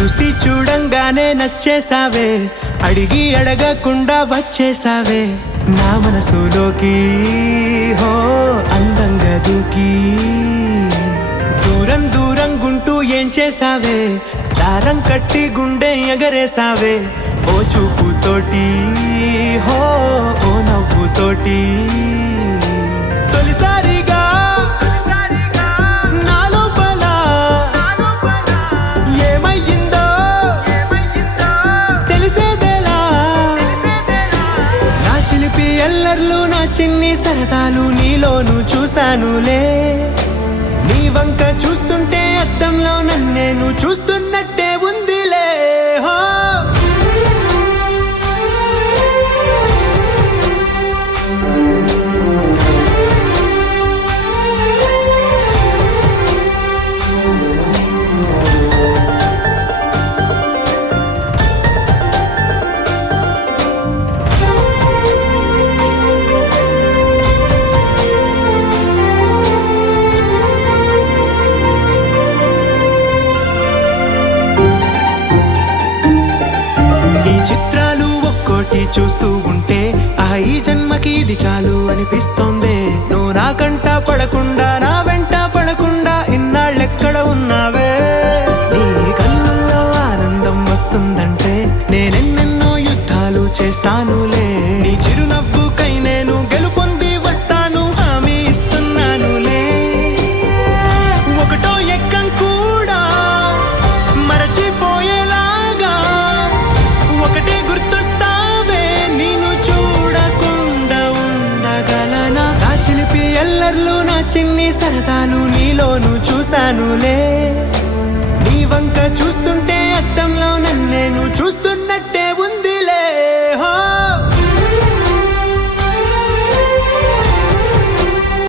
చూసి చూడంగానే నచ్చేసావే, అడిగి అడగకుండా వచ్చేసావే నా మనసులోకి. హో అందంగా దూకి దూరం దూరం గుంటూ ఏం చేసావే, దారం కట్టి గుండె ఎగరేసావే ఓ చూపుతోటి. హో ఓ నవ్వుతోటి తొలిసారిగా నా లోపల ఏమయ్యిందో తెలిసేదేలా. నా చిలిపి ఎల్లర్లు నా చిన్ని సరదాలు నీలోను చూశానులే. నీ వంక చూస్తుంటే అద్దంలో నన్నేను చూస్తున్నట్టే ఉందిలే. హో చిత్రాలు ఒక్కోటి చూస్తూ ఉంటే ఈ జన్మకి ఇది చాలు అనిపిస్తోంది. నువ్వు నా కంట పడకుండా నా వెంట పడకుండా ఇన్నాళ్ళెక్కడ ఉన్నావే. నీ కళ్ళల్లో ఆనందం వస్తుందంటే నేనెన్నెన్నో యుద్ధాలు చేస్తానులే. నీ చిరునవ్వుకై నేను గెలుపొంది వస్తాను హామీ ఇస్తున్నానులే. ఒకటో ఎక్కం కూడా మరచిపోయేలాగా ఒకటే గుర్తొస్తావే, నేను చూడకుండా ఉండగలనా. నా చిలిపి ఎల్లర్లు నా చిన్ని సరదాలు నీలోను చూశానులే. నీ వంక చూస్తుంటే అద్దంలో నన్నేను చూస్తున్నట్టే